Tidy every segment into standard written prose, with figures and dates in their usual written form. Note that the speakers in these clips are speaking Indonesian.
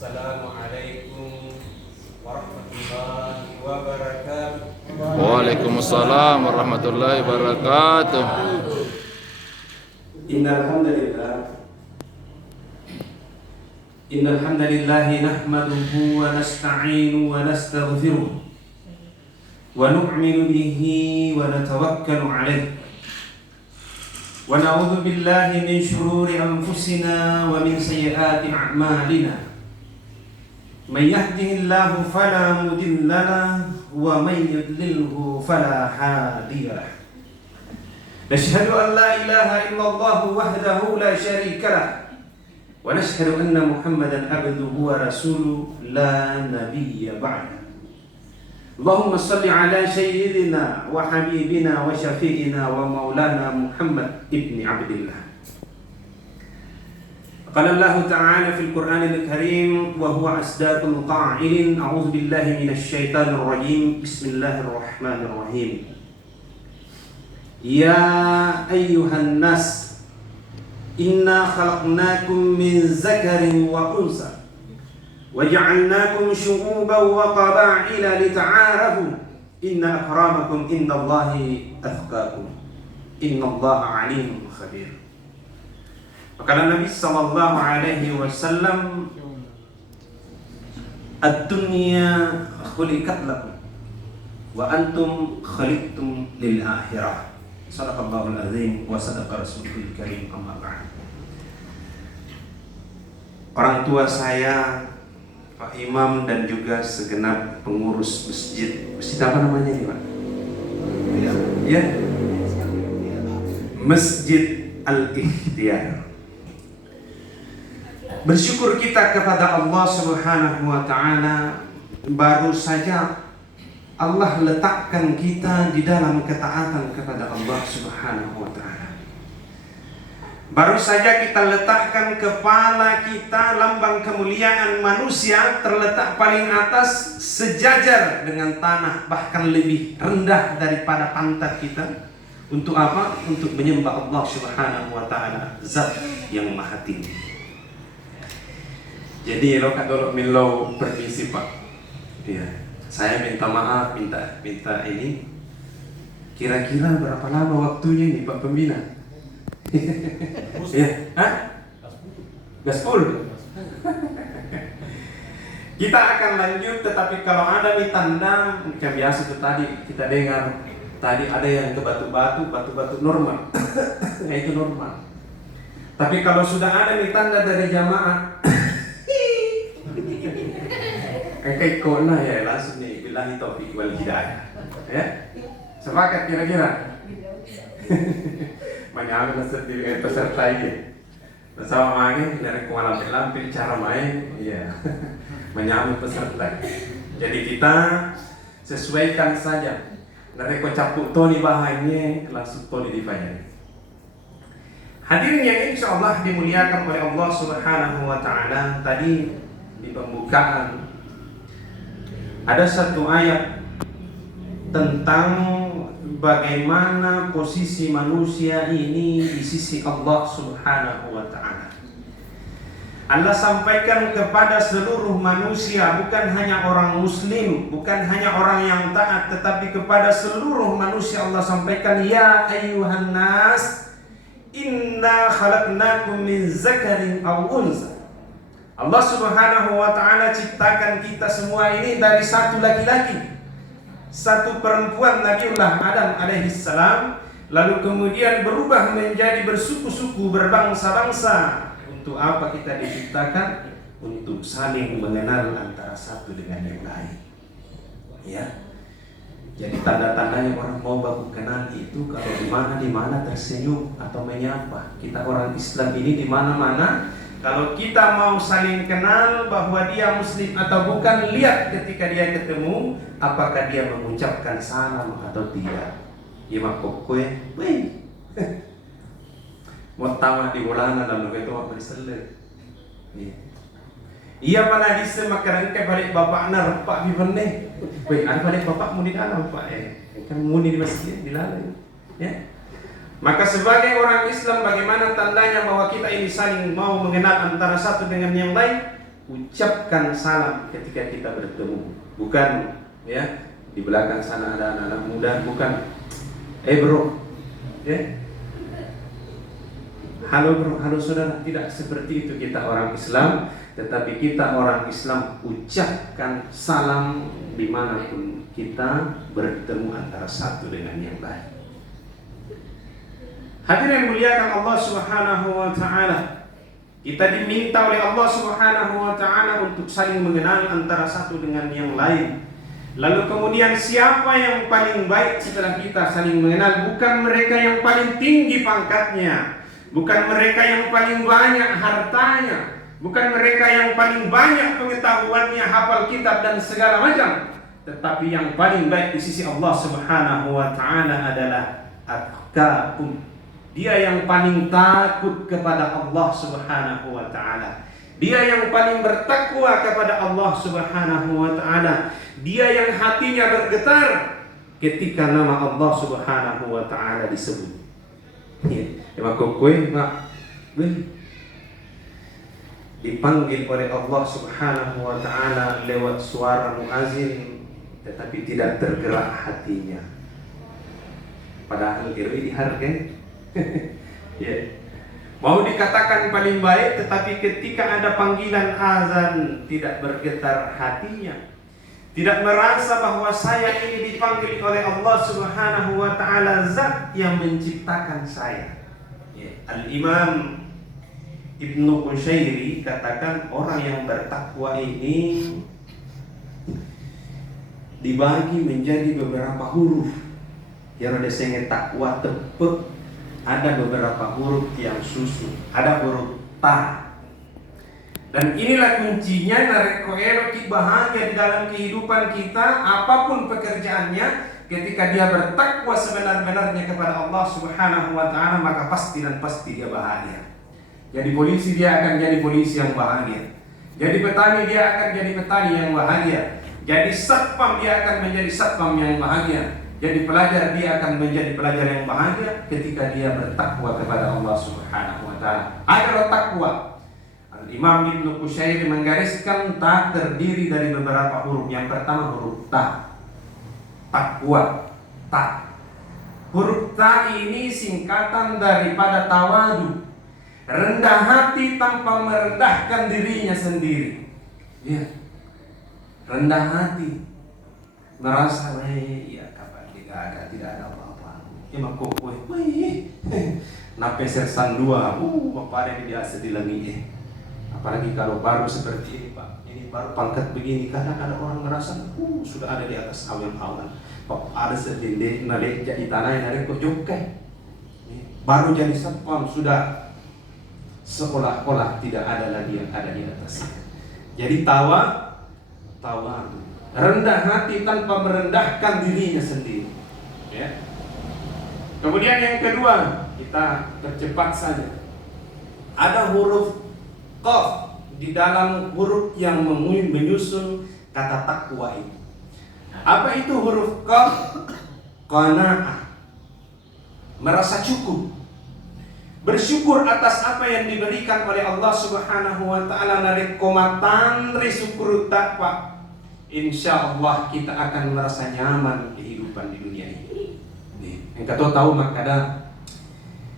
Assalamualaikum warahmatullahi wabarakatuh. Waalaikumsalam warahmatullahi wabarakatuh. Innal hamdalillah nahmaduhu wa nasta'inu wa nastaghfiruh wa nu'minu bihi wa natawakkalu 'alaihi wa na'udzu billahi min shururi anfusina wa min sayyiati a'malina. Man yahdihillahu fala mudilla lahu wa man yudlilhu fala hadiya lahu. Nashhadu an la ilaha illallah wahdahu la syarika lahu wa nashhadu anna Muhammadan abduhu wa rasuluhu la nabiyya ba'da. Allahumma salli ala sayyidina wa habibina wa syafi'ina wa maulana Muhammad ibni Abdillah. Qala Allah Ta'ala fil Qur'anil Karim wa huwa asdaqul qa'ilin. A'udzu billahi minasy syaithanir rajim. Bismillahirrahmanirrahim. Ya ayyuhan nas, inna khalaqnakum min zakarin wa unsa wa ja'alnakum syu'uban wa qaba'ila lita'arafu. Inna akramakum indallahi atqakum. Innallaha 'alimun khabir. Kata Nabi sallallahu alaihi wasallam, ad-dunya khuliqat lakum wa antum khuliqtum lil akhirah. Shadaqallahul azim wa sadaqa rasulul karim, amma ba'd. Orang tua saya, Pak Imam, dan juga segenap pengurus masjid apa namanya ini, Pak? Ya, Masjid Al-Ikhtiyar. Bersyukur kita kepada Allah Subhanahu wa Ta'ala, baru saja Allah letakkan kita di dalam ketaatan kepada Allah Subhanahu wa Ta'ala. Baru saja kita letakkan kepala kita, lambang kemuliaan manusia, terletak paling atas sejajar dengan tanah, bahkan lebih rendah daripada pantat kita. Untuk apa? Untuk menyembah Allah Subhanahu wa Ta'ala, Zat yang Maha Tinggi. Jadi kalau milau permisi Pak, ya, saya minta maaf, minta ini. Kira-kira berapa lama waktunya ini Pak Pembina? Ya, gaspol. Kita akan lanjut, tetapi kalau ada tanda macam biasa itu tadi kita dengar, tadi ada yang ke batu-batu normal. Ya, itu normal. Tapi kalau sudah ada tanda dari jamaah, kayak kona ya, langsung nih billahi taufiq wal hidayah. Ya, sepakat kira-kira. Menyambut peserta ini bersama main dari kemana-mana cara main, ya. Menyambut peserta. Jadi kita sesuaikan saja dari kocapuk Tony bahannya langsung Tony dibayar. Hadirin yang insyaallah dimuliakan oleh Allah Subhanahu wa Ta'ala, tadi di pembukaan ada satu ayat tentang bagaimana posisi manusia ini di sisi Allah Subhanahu wa Ta'ala. Allah sampaikan kepada seluruh manusia, bukan hanya orang muslim, bukan hanya orang yang taat, tetapi kepada seluruh manusia Allah sampaikan, ya ayyuhan nas, inna khalaqnakum min zakarin aw unsa. Allah Subhanahu wa Ta'ala ciptakan kita semua ini dari satu laki-laki, satu perempuan, Nabiullah Adam alaihissalam, lalu kemudian berubah menjadi bersuku-suku, berbangsa-bangsa. Untuk apa kita diciptakan? Untuk saling mengenal antara satu dengan yang lain. Ya. Jadi tanda-tandanya orang mau baku kenal itu kalau di mana tersenyum atau menyapa. Kita orang Islam ini di mana-mana, kalau kita mau saling kenal bahwa dia muslim atau bukan, lihat ketika dia ketemu, apakah dia mengucapkan salam atau tidak. Ya makokwe, weh. Mau tawa di bolana dalam itu apa diselir. Iya mana dise makanan ke balik bapakna repak di benne. Weh, ada balik bapakmu di dalam Pak kan muni di masjid di dalam. Ya. Maka sebagai orang Islam, bagaimana tandanya bahwa kita ini saling mau mengenal antara satu dengan yang lain? ucapkan salam ketika kita bertemu. Bukan ya, di belakang sana ada anak-anak muda, bukan bro, ya, halo bro, halo saudara. Tidak seperti itu kita orang Islam. Tetapi kita orang Islam ucapkan salam dimanapun kita bertemu antara satu dengan yang lain. Hadirin yang muliakan Allah Subhanahu wa taala, kita diminta oleh Allah Subhanahu wa taala untuk saling mengenal antara satu dengan yang lain. Lalu kemudian siapa yang paling baik setelah kita saling mengenal? Bukan mereka yang paling tinggi pangkatnya, bukan mereka yang paling banyak hartanya, bukan mereka yang paling banyak pengetahuannya, hafal kitab dan segala macam. Tetapi yang paling baik di sisi Allah Subhanahu wa taala adalah atqakum. Dia yang paling takut kepada Allah Subhanahu wa taala. Dia yang paling bertakwa kepada Allah Subhanahu wa taala. Dia yang hatinya bergetar ketika nama Allah Subhanahu wa taala disebut. Ya, maka dipanggil oleh Allah Subhanahu wa taala lewat suara muazin, tetapi tidak tergerak hatinya. Padahal diri dihargai. Ya. Mau dikatakan paling baik, tetapi ketika ada panggilan azan tidak bergetar hatinya, tidak merasa bahwa saya ini dipanggil oleh Allah Subhanahu wa taala, zat yang menciptakan saya. Ya. Al-Imam Ibnu Qushayri katakan orang yang bertakwa ini dibagi menjadi beberapa huruf. Yang ada senge takwa tepuk, ada beberapa huruf yang susun, ada huruf ta. Dan inilah kuncinya narik koero bahagia di dalam kehidupan kita, apapun pekerjaannya, ketika dia bertakwa sebenar-benarnya kepada Allah Subhanahu wa taala, maka pasti dan pasti dia bahagia. Jadi polisi dia akan jadi polisi yang bahagia. Jadi petani dia akan jadi petani yang bahagia. Jadi satpam dia akan menjadi satpam yang bahagia. Jadi pelajar dia akan menjadi pelajar yang bahagia ketika dia bertakwa kepada Allah Subhanahu wa taala. Ada takwa. Imam Ibnu Qushayri menggariskan ta terdiri dari beberapa huruf. Yang pertama huruf ta. Takwa, ta. Huruf ta ini singkatan daripada tawadu. Rendah hati tanpa merendahkan dirinya sendiri. Ya. Rendah hati. Merasa agak tidak ada apa-apa. Emang kok nape sersan dua, bapak ada biasa dilangi. Apalagi kalau baru seperti ini Pak, ini baru pangkat begini, kadang ada orang merasa sudah ada di atas awan-awan. Pak ada sedih nalik jadi tanah yang ada kok jokai. Baru jadi satpam sudah seolah-olah tidak ada lagi yang ada di atasnya. Jadi tawa, rendah hati tanpa merendahkan dirinya sendiri. Ya. Kemudian yang kedua, kita percepat saja. Ada huruf qaf di dalam huruf yang menyusun kata takwa ini. Apa itu huruf qaf? Qanaah. Merasa cukup. Bersyukur atas apa yang diberikan oleh Allah Subhanahu wa taala, narik komatan syukur takwa. Insyaallah kita akan merasa nyaman kehidupan di dunia ini. Yang kata tahu mak kada,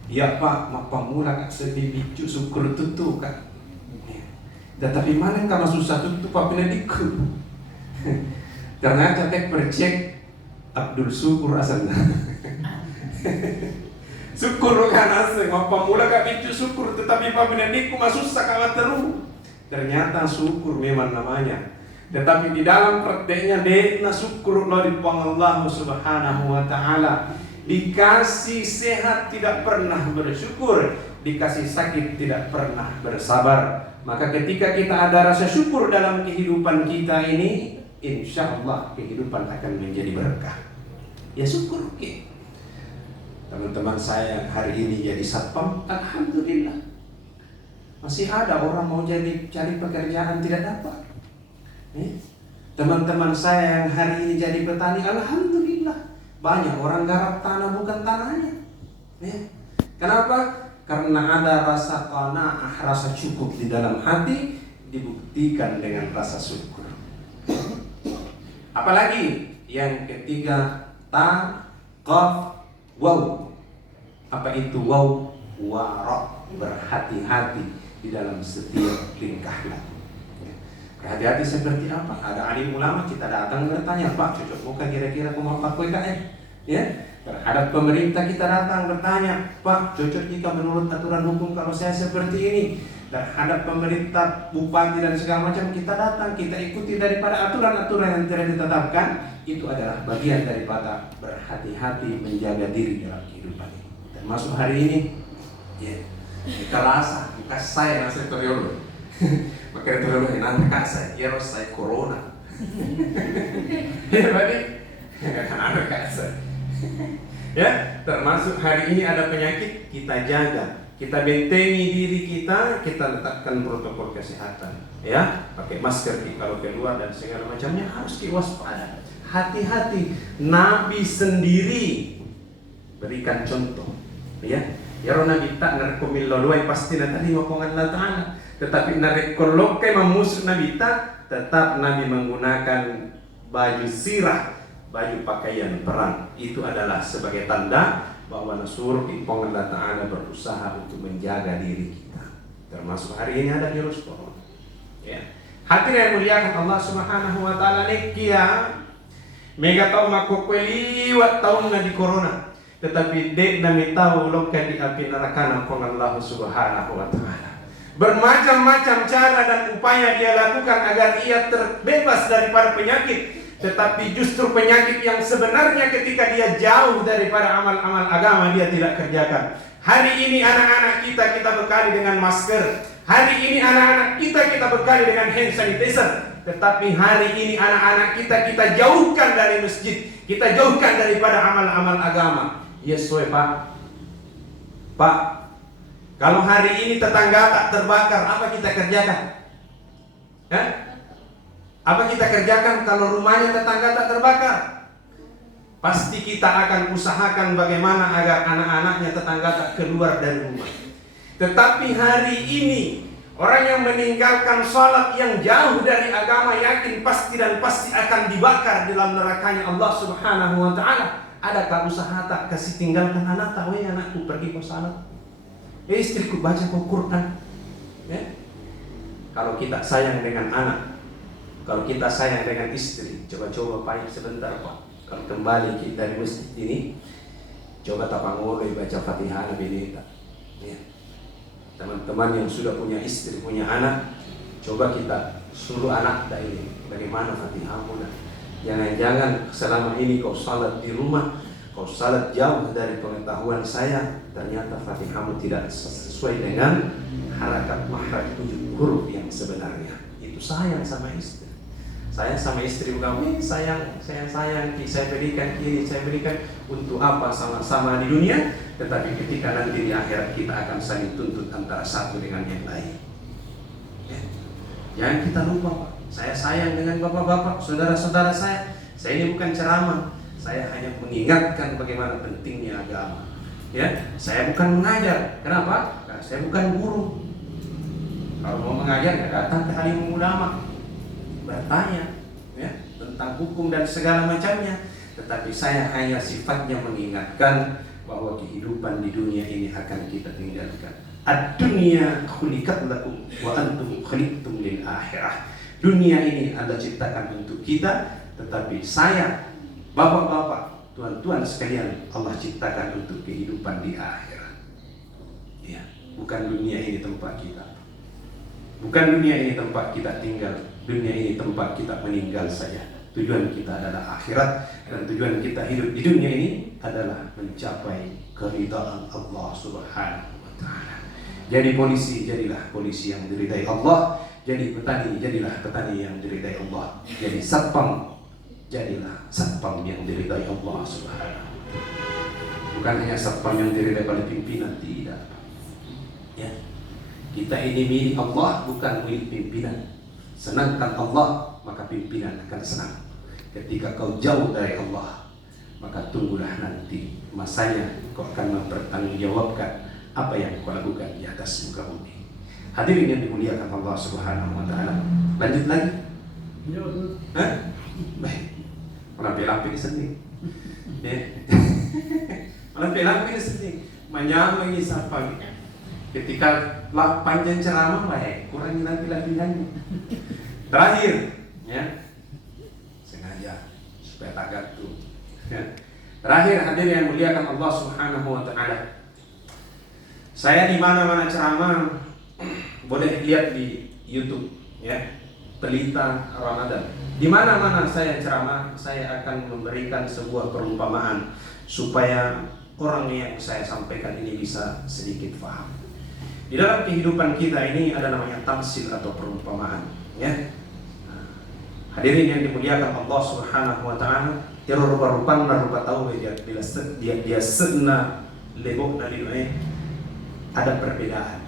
ya Pak, mak pamula kak sedih bicu syukur tutu kan. Tetapi mana kalau susah tutu Pak pendidiku. Ternyata tek percek Abdul Syukur asal. Syukur kan asal, mak pamula kak bicu syukur, tetapi Pak pendidiku masuk sakawat terus. Ternyata syukur memang namanya. Tetapi di dalam prakteknya dekna syukur dari Allah Subhanahu wa taala. Dikasih sehat tidak pernah bersyukur, dikasih sakit tidak pernah bersabar. Maka ketika kita ada rasa syukur dalam kehidupan kita ini, insya Allah kehidupan akan menjadi berkah. Ya syukur ke. Teman-teman saya hari ini jadi satpam, alhamdulillah. Masih ada orang mau cari pekerjaan tidak dapat. Teman-teman saya yang hari ini jadi petani, alhamdulillah. Banyak orang garap tanah bukan tanahnya. Kenapa? Karena ada rasa qanaah, rasa cukup di dalam hati. dibuktikan dengan rasa syukur. Apalagi yang ketiga, ta, qaf, waw. Apa itu waw? Wara, berhati-hati di dalam setiap tingkah laku. Berhati-hati seperti apa? Ada alim ulama kita datang bertanya, Pak, cocok muka kira-kira aku mau pakai KM? Ya, terhadap pemerintah kita datang bertanya, Pak, cocok jika menurut aturan hukum kalau saya seperti ini. Terhadap pemerintah, bupati dan segala macam kita datang, kita ikuti daripada aturan-aturan yang telah ditetapkan. Itu adalah bagian daripada berhati-hati menjaga diri dalam kehidupan ini. Termasuk hari ini, ya, kalasa, bukan saya nasi teriolo. Maka teriolo nanti kak saya, ya saya corona. Ya, berarti kan ada kak saya. Ya, termasuk hari ini ada penyakit, kita jaga. Kita bentengi diri kita letakkan protokol kesehatan, ya, pakai masker kalau keluar dan segala macamnya harus waspada. Hati-hati, Nabi sendiri berikan contoh, ya. Ya Nabi tak ngerekomil loloi pasti tadi ngomongan Allah Ta'ala, tetapi narekolok memusuh Nabi tak, tetap Nabi menggunakan baju sirah, baju pakaian perang. Itu adalah sebagai tanda bahwa Nasur Ipong Allah Ta'ala berusaha untuk menjaga diri kita. Termasuk hari ini ada virus corona, ya. Hadirin yang muliakan Allah Subhanahu wa Ta'ala, nekia mega tahu makokweli wa tahun di corona, tetapi dek nami tahu loka di api neraka nampung Allah Subhanahu wa Ta'ala. Bermacam-macam cara dan upaya dia lakukan agar ia terbebas daripada penyakit. Tetapi justru penyakit yang sebenarnya ketika dia jauh daripada amal-amal agama dia tidak kerjakan. Hari ini anak-anak kita bekali dengan masker. Hari ini anak-anak kita bekali dengan hand sanitizer. Tetapi hari ini anak-anak kita jauhkan dari masjid. Kita jauhkan daripada amal-amal agama. Yes, Pak. Pak, kalau hari ini tetangga tak terbakar, apa kita kerjakan? Apa kita kerjakan kalau rumahnya tetangga tak terbakar? Pasti kita akan usahakan bagaimana agar anak-anaknya tetangga tak keluar dari rumah. Tetapi hari ini orang yang meninggalkan sholat yang jauh dari agama yakin pasti dan pasti akan dibakar dalam nerakanya Allah Subhanahu wa Ta'ala. Adakah usaha tak kasih tinggalkan anak tak? Anakku pergi ke sholat, istriku baca Quran, ya? Kalau kita sayang dengan anak, kalau kita sayang dengan istri, coba-coba pahit sebentar Pak. Kalau kembali kita dari masjid ini, coba tapangoleh baca Fatihah Nabi. Ya. Teman-teman yang sudah punya istri, punya anak, coba kita suruh anak ini bagaimana Fatihahmu. Jangan-jangan selama ini kau salat di rumah, kau salat jauh dari pengetahuan saya, ternyata Fatihahmu tidak sesuai dengan harakat makhraj 7 huruf yang sebenarnya. Itu sayang sama istri. Saya sama istri kami sayang, saya berikan kiri, saya berikan untuk apa sama-sama di dunia, tetapi ketika nanti di akhirat kita akan saling tuntut antara satu dengan yang lain. Ya. Jangan kita lupa Pak, saya sayang dengan bapak-bapak, saudara-saudara saya. Saya ini bukan ceramah, saya hanya mengingatkan bagaimana pentingnya agama. Ya, saya bukan mengajar. Kenapa? Karena saya bukan guru. Kalau mau mengajar ya datang ke alim ulama, bertanya ya tentang hukum dan segala macamnya. Tetapi saya hanya sifatnya mengingatkan bahwa kehidupan di dunia ini akan kita tinggalkan. Ad-dunya khuliqat lakum wa antum khuliqtum lil akhirah. Dunia ini Allah ciptakan untuk kita, tetapi saya, bapak-bapak, tuan-tuan sekalian, Allah ciptakan untuk kehidupan di akhirat. Ya, bukan dunia ini tempat kita. Bukan dunia ini tempat kita tinggal. Dunia ini tempat kita meninggal saja. Tujuan kita adalah akhirat, dan tujuan kita hidup di dunia ini adalah mencapai keridhaan Allah Subhanahu wa Ta'ala. Jadi polisi, jadilah polisi yang diridai Allah. Jadi petani, jadilah petani yang diridai Allah. Jadi satpam, jadilah satpam yang diridai Allah Subhanahu wa Ta'ala. Bukan hanya satpam yang diridai oleh pimpinan, tidak. Ya. Kita ini milik Allah, bukan milik pimpinan. Senangkan Allah, maka pimpinan akan senang. Ketika kau jauh dari Allah, maka tunggulah nanti masanya kau akan mempertanggungjawabkan apa yang kau lakukan di atas muka bumi. Hadirin yang dimuliakan Allah Subhanahu wa taala. Lanjut lagi. Hah? Baik. Melampi-lampi sedih. Ya. Melampi-lampi sedih. Menyamai siapa? Ketika panjang ceramah baik, kurangi nanti latihannya. Terakhir, ya. Sengaja supaya tak gantung. Ya. Terakhir hadirin yang muliakan Allah Subhanahu wa taala. Saya di mana-mana ceramah, boleh lihat di YouTube, ya. Pelita Ramadan. Di mana-mana saya ceramah, saya akan memberikan sebuah perumpamaan supaya orang yang saya sampaikan ini bisa sedikit paham. Di dalam kehidupan kita ini ada namanya tamsil atau perumpamaan, ya. Hadirin yang dimuliakan Allah Subhanahu wa taala, ya rupa-rupa rupa tahu dia sedna lebok dari ada perbedaan.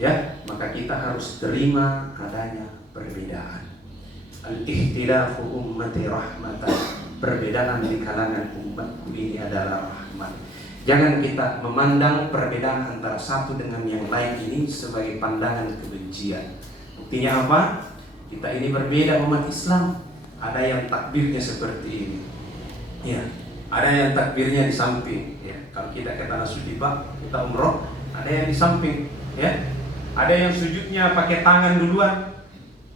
Ya, maka kita harus terima adanya perbedaan. Al-ikhtilafu ummati rahmatan. Perbedaan di kalangan umatku ini adalah rahmat. Jangan kita memandang perbedaan antara satu dengan yang lain ini sebagai pandangan kebencian. Buktinya apa? Kita ini berbeda umat Islam. Ada yang takbirnya seperti ini. Ya, ada yang takbirnya di samping. Ya, kalau kita ke tanah suci Pak, kita umroh, ada yang di samping. Ya, ada yang sujudnya pakai tangan duluan.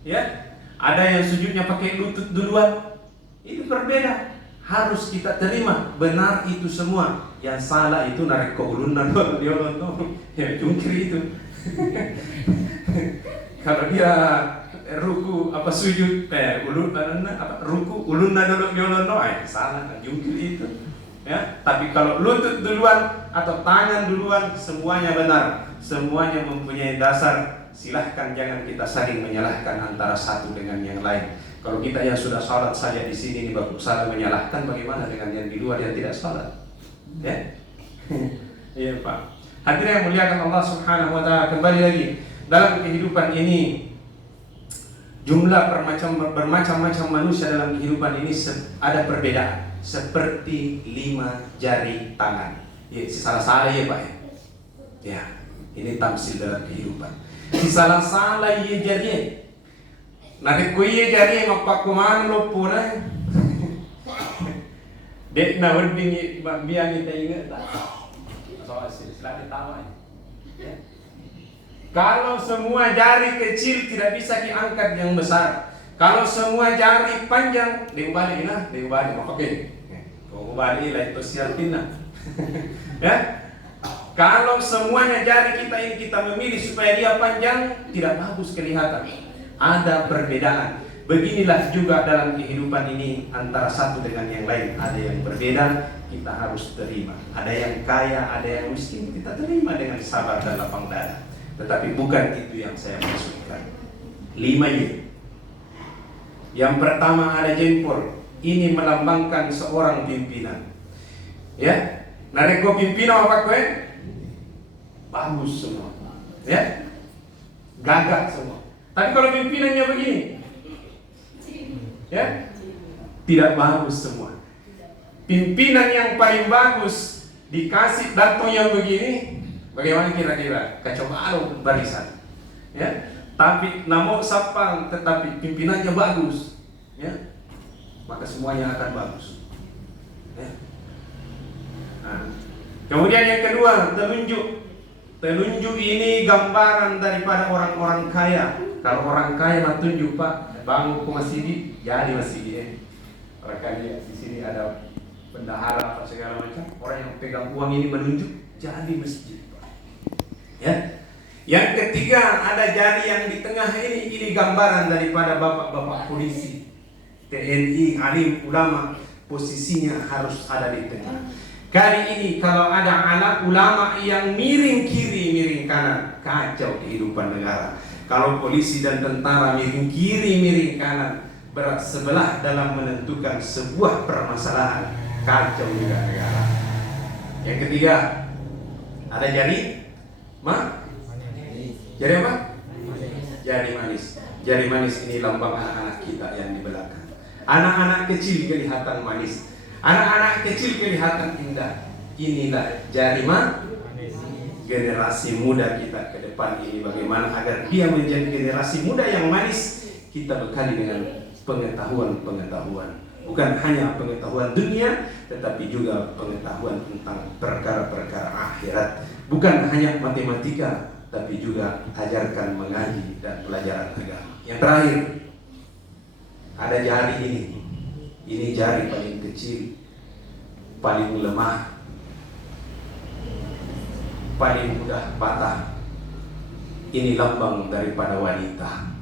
Ya, ada yang sujudnya pakai lutut duluan. Itu berbeda. Harus kita terima. Benar itu semua. Yang salah itu narik ke ulun nadol ya jungkir itu. Kalau dia ruku apa sujud ruku ulun nadol yolono salah jungkir itu. Ya, tapi kalau lutut duluan atau tangan duluan semuanya benar. Semuanya mempunyai dasar. Silahkan jangan kita saling menyalahkan antara satu dengan yang lain. Kalau kita yang sudah sholat saja di sini saling menyalahkan, bagaimana dengan yang di luar yang tidak sholat? Ya, iya Pak. Hadirin yang muliakan Allah Subhanahu wa taala, kembali lagi dalam kehidupan ini jumlah bermacam-macam manusia dalam kehidupan ini ada perbedaan seperti 5 jari tangan. Ya, salah-salah ya Pak. Ya, ini tamsil dalam kehidupan. Salah-salah ya jari. Narik kuye jari mapakuman lo pura. Dek na wording biang kita ingat tak? Soal silsilah tawa. Ya. Kalau semua jari kecil tidak bisa diangkat yang besar. Kalau semua jari panjang diubali oke. Kau ubali lah itu sialtina. Ya. Kalau semuanya jari kita ini kita memilih supaya dia panjang, tidak bagus kelihatan. Ada perbedaan. Beginilah juga dalam kehidupan ini antara satu dengan yang lain. Ada yang berbeda, kita harus terima. Ada yang kaya, ada yang miskin, kita terima dengan sabar dan lapang dada. Tetapi bukan itu yang saya maksudkan. 5Y. Yang pertama ada jempol. Ini melambangkan seorang pimpinan. Ya, nareko pimpinan apa kue? Bagus semua. Ya, gagah semua. Tapi kalau pimpinannya begini, ya, tidak bagus semua. Pimpinan yang paling bagus dikasih dato yang begini, bagaimana kira-kira? Kacau balau barisan, ya. Tapi namun sapang, tetapi pimpinannya bagus, ya, maka semuanya akan bagus. Ya. Nah, kemudian yang kedua, telunjuk. Telunjuk ini gambaran daripada orang-orang kaya. Kalau orang kaya mah tunjuk Pak, bangun ke masjid, jadi masjid. Orang kaya di sini ada bendahara apa segala macam. Orang yang pegang uang ini menunjuk, jadi masjid Pak. Ya. Yang ketiga ada jari yang di tengah ini gambaran daripada bapak-bapak polisi, TNI, alim, ulama, posisinya harus ada di tengah. Kali ini kalau ada anak ulama yang miring kiri, miring kanan, kacau kehidupan negara. Kalau polisi dan tentara miring kiri, miring kanan, berat sebelah dalam menentukan sebuah permasalahan, kacau juga negara. Yang ketiga, ada jari, jari apa? Jari manis. Jari manis ini lambang anak-anak kita yang di belakang. Anak-anak kecil kelihatan manis. Anak-anak kecil kelihatan indah. Inilah jari manis. generasi muda kita ke depan ini, bagaimana agar dia menjadi generasi muda yang manis. Kita bekali dengan pengetahuan-pengetahuan, bukan hanya pengetahuan dunia, tetapi juga pengetahuan tentang perkara-perkara akhirat. Bukan hanya matematika, tapi juga ajarkan mengaji dan pelajaran agama. Yang terakhir, ada jari ini. Ini jari paling kecil, paling lemah, paling mudah patah. Ini lambang daripada wanita.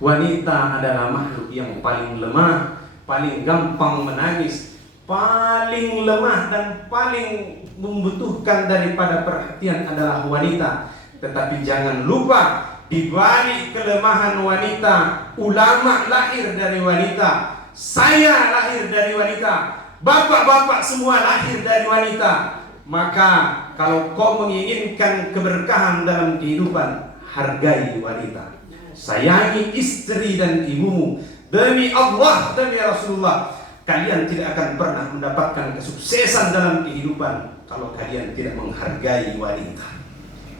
Wanita adalah makhluk yang paling lemah, paling gampang menangis, paling lemah dan paling membutuhkan daripada perhatian adalah wanita. Tetapi jangan lupa, di balik kelemahan wanita, ulama lahir dari wanita, saya lahir dari wanita, bapak-bapak semua lahir dari wanita. Maka kalau kau menginginkan keberkahan dalam kehidupan, hargai wanita, sayangi istri dan ibumu. Demi Allah, demi Rasulullah, kalian tidak akan pernah mendapatkan kesuksesan dalam kehidupan kalau kalian tidak menghargai wanita.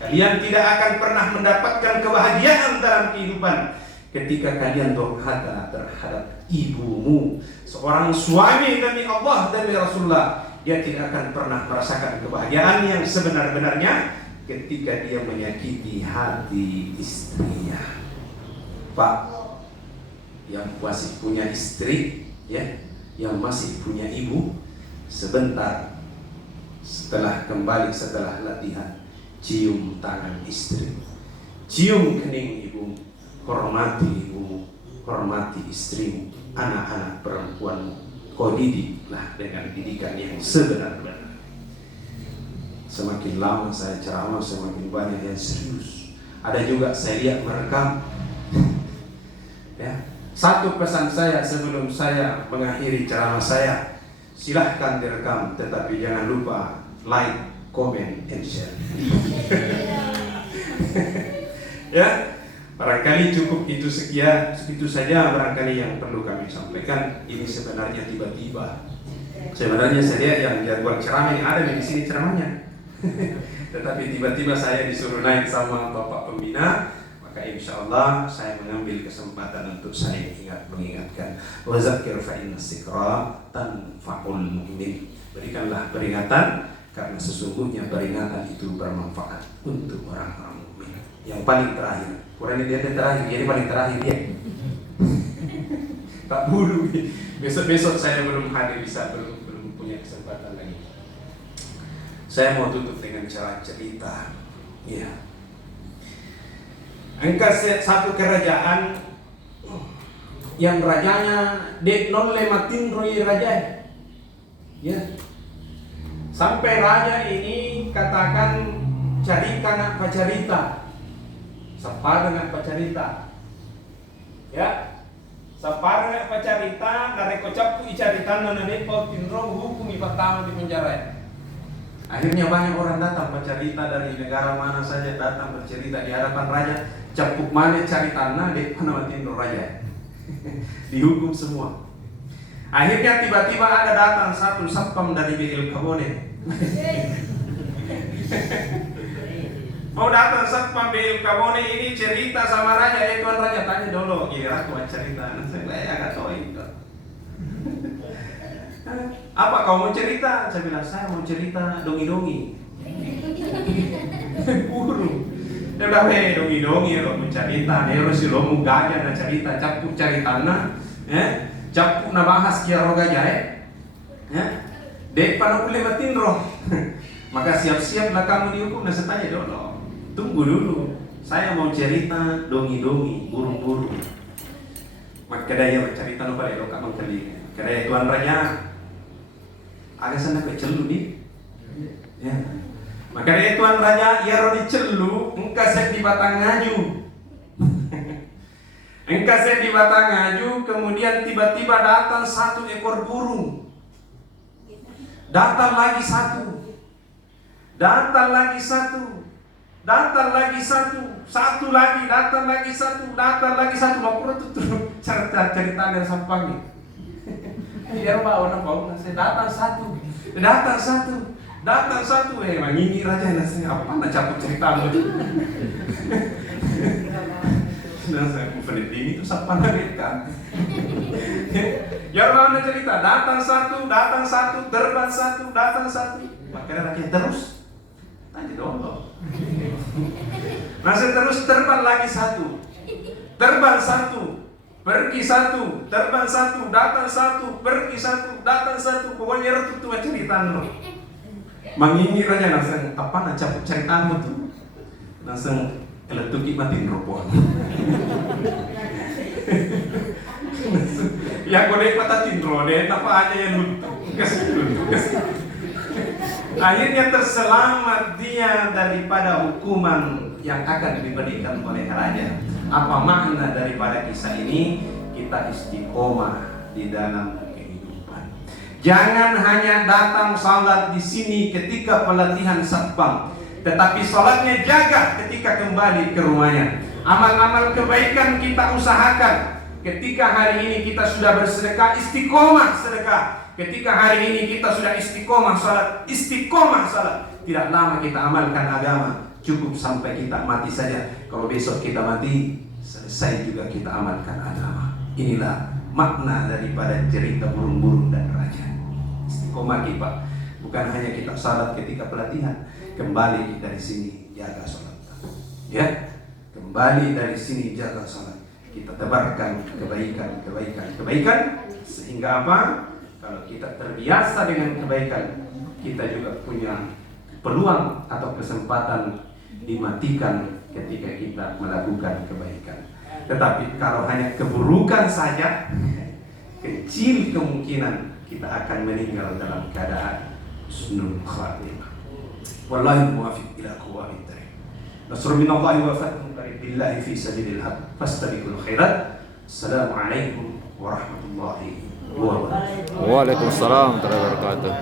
Kalian tidak akan pernah mendapatkan kebahagiaan dalam kehidupan ketika kalian durhaka terhadap ibumu. Seorang suami demi Allah, demi Rasulullah, dia tidak akan pernah merasakan kebahagiaan yang sebenar-benarnya ketika dia menyakiti hati istrinya. Pak, yang masih punya istri, ya, yang masih punya ibu, sebentar setelah kembali setelah latihan, cium tangan istri, cium kening ibu, hormati ibu, hormati istrimu, anak-anak perempuanmu, kau didiklah dengan didikan yang sebenar-benar. Semakin lama saya ceramah, semakin banyak yang serius. Ada juga saya lihat merekam. Ya, satu pesan saya sebelum saya mengakhiri ceramah saya, silahkan direkam, tetapi jangan lupa like, comment, and share. Ya, barangkali cukup itu sekian, itu saja barangkali yang perlu kami sampaikan. Ini sebenarnya tiba-tiba. Sebenarnya saya yang jadwal ceramah yang ada di sini ceramahnya. Tetapi tiba-tiba saya disuruh naik sama Bapak Pembina, maka insya Allah saya mengambil kesempatan untuk saya mengingatkan. Wa zakir fa inna dzikra tanfa'ul mu'min. Berikanlah peringatan karena sesungguhnya peringatan itu bermanfaat untuk orang-orang mukmin. Yang paling terakhir, kurang dia terakhir, jadi paling terakhir dia. Tak bulu. Besok-besok saya belum hadir, belum punya kesempatan lagi. Saya mau tutup dengan cara cerita. Ya. Engkau satu kerajaan yang rajanya dek non lematin roi raja. Ya. Sampai raja ini katakan carikan apa cerita. Separ dengan pacarita. Ya. Separ dengan pacarita, nareko capu icaritan nanane kau tinro hukumi pertama di penjara. Akhirnya banyak orang datang bercerita dari negara mana saja, datang bercerita di hadapan raja. Capuk mana cari tanah dek panamatin raja. Dihukum semua. Akhirnya tiba-tiba ada datang satu satpam dari BL Kabone. Mau datang satpam BL Kabone ini cerita sama raja. Tuan raja, tanya dulu, kira aku cerita. Saya agak tahu itu. Apa kau mau cerita? Saya bilang, saya mau cerita dongi-dongi. Burung. Dia udah dongi-dongi lo mencerita. Dia harus lo mau gajah na cerita, capuk cari tanah, capuk na bahas kia roh gajah, dek pada boleh matin roh. Maka siap-siaplah kamu dihukum. Nah, saya tanya dulu, tunggu dulu. Saya mau cerita dongi-dongi, burung-burung. Maka dia bercerita no pada lo kamang kali. Kedaya tuan raja. Ada sana kecelu nih, ya. Maka dari tuan raja, ya rodi celu, engkau set di batang ngaju, engkau set di batang ngaju, kemudian tiba-tiba datang satu ekor burung, datang lagi satu, datang lagi satu, datang lagi satu, satu lagi, datang lagi satu, datang lagi satu, mau perlu tuh cerita dari sampangnya. Dia bawa saya datang satu, Datang satu, mengingi raja nasi apa? Nak cabut cerita itu. Nah, saya kupelit ini itu siapa mereka? Ya Allah cerita, datang satu, terbang satu, datang satu. Makanya raja terus. Tanya dong. Masih terus terbang lagi satu, terbang satu, pergi satu, terbang satu, datang satu, pergi satu, datang satu. Pokoknya itu tuh cerita lo. Mengingi raja langsung apa? Nak cabut ceritamu tuh, langsung eletuki mati rokok. Ya kode kata tindro deh, apa aja yang luntur. Akhirnya terselamat dia daripada hukuman yang akan diberikan oleh raja. Apa makna daripada kisah ini? Kita istiqomah di dalam kehidupan. Jangan hanya datang salat di sini ketika pelatihan satpam, tetapi salatnya jaga ketika kembali ke rumahnya. Amal-amal kebaikan kita usahakan. Ketika hari ini kita sudah bersedekah, istiqomah sedekah. Ketika hari ini kita sudah istiqomah salat. Tidak lama kita amalkan agama, cukup sampai kita mati saja. Kalau besok kita mati, selesai juga kita amalkan agama. Inilah makna daripada cerita burung-burung dan raja. Istiqomah kita, bukan hanya kita salat ketika pelatihan. Kembali dari sini jaga salat. Ya, kembali dari sini jaga salat. Kita tebarkan kebaikan sehingga apa? Kalau kita terbiasa dengan kebaikan, kita juga punya peluang atau kesempatan dimatikan ketika kita melakukan kebaikan. Tetapi kalau hanya keburukan saja, kecil kemungkinan kita akan meninggal dalam keadaan husnul khatimah. Wallahi muwaffiq ila aqwamit thariq. Nasrun minallahi wa fathun qarib billahi fi sabilil haq fastabiqul khairat. Assalamualaikum warahmatullahi wabarakatuh. Waalaikumsalam warahmatullahi wabarakatuh.